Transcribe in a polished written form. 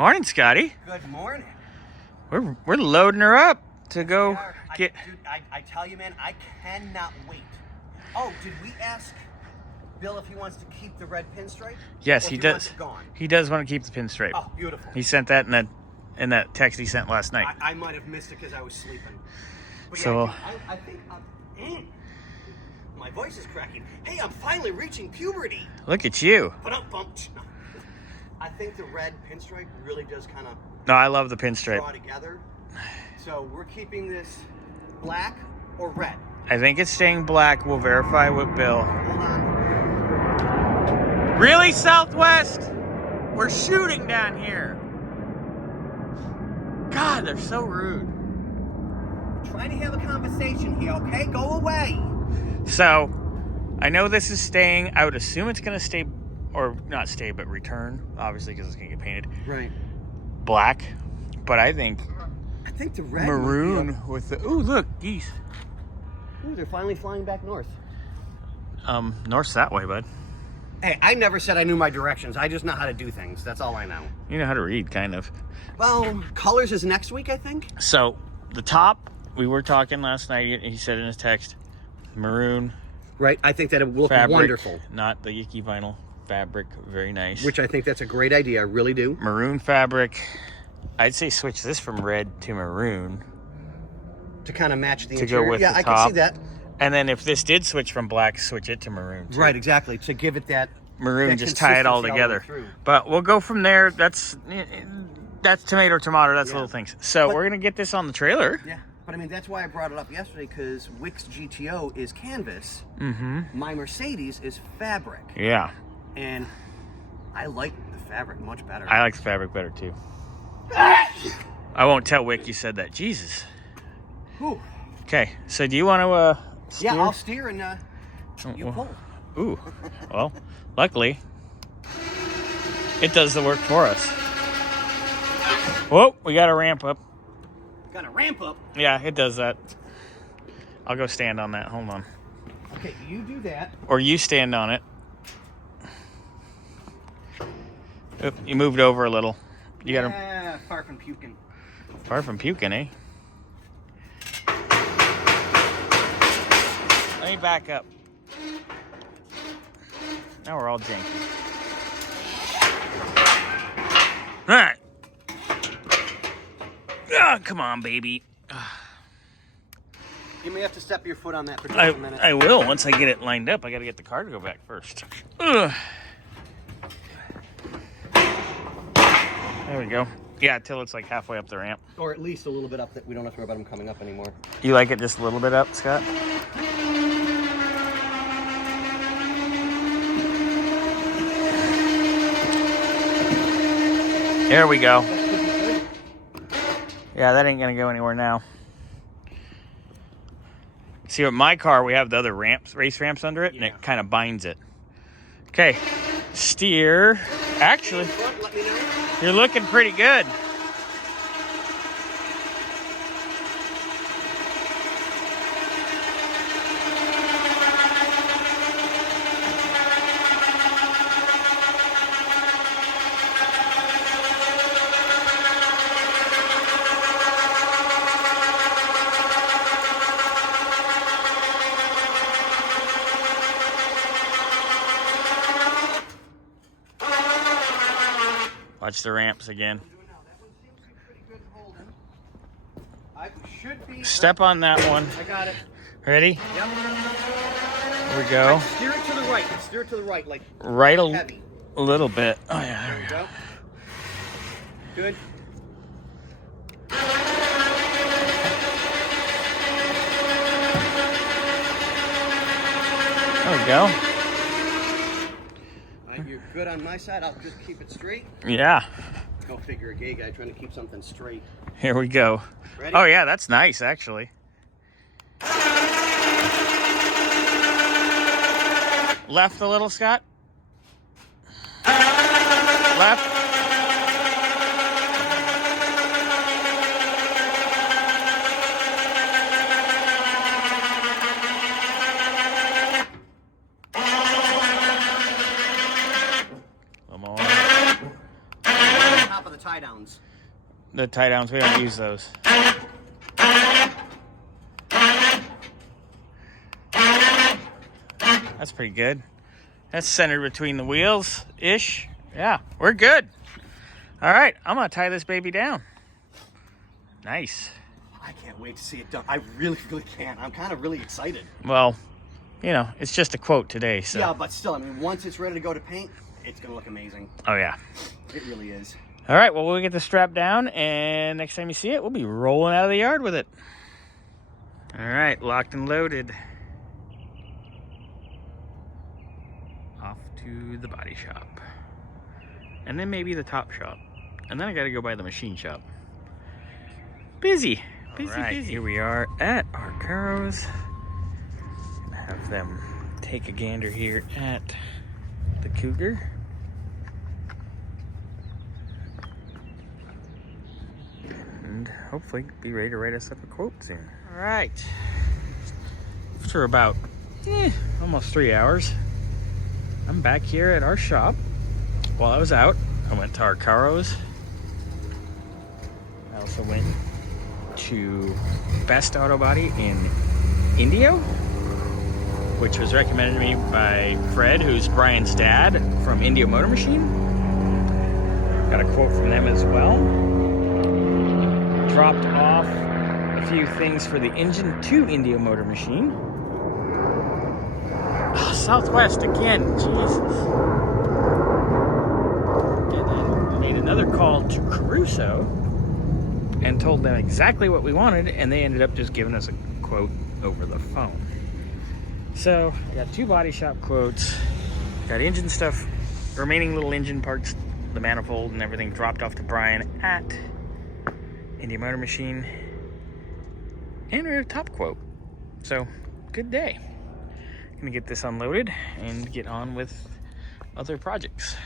Morning, Scotty. Good morning. We're loading her up to go get. Dude, I tell you, man, I cannot wait. Oh, did we ask Bill if he wants to keep the red pinstripe? Yes, or he if does. Wants it gone? He does want to keep the pinstripe. Oh, beautiful. He sent that in that text he sent last night. I might have missed it because I was sleeping. But So yeah, I think my voice is cracking. Hey, I'm finally reaching puberty. look at you. But I think the red pinstripe really does kind of No, I love the pinstripe. draw together. So we're keeping this black or red. I think it's staying black. We'll verify with Bill. Hold on. Really, Southwest? We're shooting down here. God, they're so rude. Trying to have a conversation here, okay? Go away. So, I know this is staying. I would assume it's going to stay, or not stay, but return, obviously, because it's going to get painted Right. black. But I think the red maroon with the... Ooh, look, geese. Ooh, they're finally flying back north. North's that way, bud. Hey, I never said I knew my directions. I just know how to do things. That's all I know. You know how to read, kind of. Well, colors is next week, I think. So, the top, we were talking last night, he said in his text, maroon. Right, I think that it will look fabric, wonderful. Not the icky vinyl fabric, very nice. Which I think that's a great idea, I really do. Maroon fabric. I'd say switch this from red to maroon. To kind of match the to interior. go with yeah, the I top. can see that. And then if this did switch from black, switch it to maroon too. Right, exactly. To give it that maroon, that just tie it all consistency together. the way through. But we'll go from there. That's tomato, that's Yeah. little things. So But- we're gonna get this on the trailer. Yeah, but I mean that's why I brought it up yesterday, because Wick's GTO is canvas. Mm-hmm. My Mercedes is fabric, Yeah, and I like the fabric much better. I like the fabric better too. I won't tell Wick you said that. Jesus. Whew. Okay, so do you want to steer? Yeah, I'll steer and you pull. Ooh, well, luckily, it does the work for us. Whoa, we got a ramp up. Got to ramp up. Yeah, it does that. I'll go stand on that. Hold on. Okay, you do that. Or you stand on it. Oop, you moved over a little. You got to... Yeah, far from puking. Far from puking, eh? Let me back up. Now we're all janky. All right. Oh, come on, baby. You may have to step your foot on that for just I a minute. will once I get it lined up. I got to get the car to go back first. Ugh. There we go. Yeah, till it's like halfway up the ramp. Or at least a little bit up that we don't have to worry about them coming up anymore. You like it just a little bit up, Scott? There we go. Yeah, that ain't gonna go anywhere now. See, with my car, we have the other ramps, race ramps under it, and it kind of binds it. Okay, steer. Actually, Let me know. you're looking pretty good. Watch the ramps again. I should be. Step on that one. I got it. Ready? Yep. Here we go. Steer it to the right. Steer it to the right, like Right heavy. a little bit. Oh yeah, there we go. Go. Good. There we go. You're good on my side. I'll just keep it straight. Yeah. Go figure, a gay guy trying to keep something straight. Here we go. Ready? Oh yeah, that's nice actually. Left a little, Scott. Left. Come on. top of the tie downs. The tie downs, we don't use those. That's pretty good. That's centered between the wheels-ish. Yeah, we're good. All right, I'm gonna tie this baby down. Nice. I can't wait to see it done. I really, really can't. I'm kind of really excited. Well, you know, it's just a quote today, so. Yeah, but still, I mean, once it's ready to go to paint, it's gonna look amazing. Oh yeah. It really is. All right, well, we'll get the strap down, and next time you see it, we'll be rolling out of the yard with it. All right, locked and loaded. Off to the body shop. And then maybe the top shop. And then I gotta go by the machine shop. Busy, busy, busy. Here we are at our Caros. Have them take a gander here at the Cougar. And hopefully be ready to write us up a quote soon. All right. After about almost 3 hours, I'm back here at our shop. While I was out, I went to our Caros. I also went to Best Auto Body in Indio, which was recommended to me by Fred, who's Brian's dad from Indio Motor Machine. Got a quote from them as well. Dropped off a few things for the engine to Indio Motor Machine. Oh, Southwest again, Jesus. And then made another call to Caruso and told them exactly what we wanted, and they ended up just giving us a quote over the phone. So I got 2 body shop quotes, got engine stuff, remaining little engine parts, the manifold and everything dropped off to Brian at Indio Motor Machine, and we have a top quote. So good day. Gonna get this unloaded and get on with other projects.